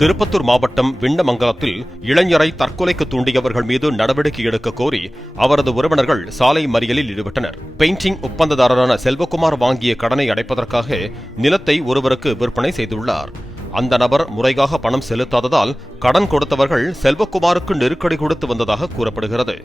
திருப்பத்தூர் மாவட்டம் விண்ணமங்கலத்தில் இளைஞரை தற்கொலைக்கு தூண்டியவர்கள் மீது நடவடிக்கை எடுக்க கோரி அவரது உறவினர்கள் சாலை மறியலில் ஈடுபட்டனர். பெயிண்டிங் ஒப்பந்ததாரரான செல்வகுமார் வாங்கிய கடனை அடைப்பதற்காக நிலத்தை ஒருவருக்கு விற்பனை செய்துள்ளார். அந்த நபர் முறையாக பணம் செலுத்தாததால் கடன் கொடுத்தவர்கள் செல்வகுமாருக்கு நெருக்கடி கொடுத்து வந்ததாக கூறப்படுகிறது.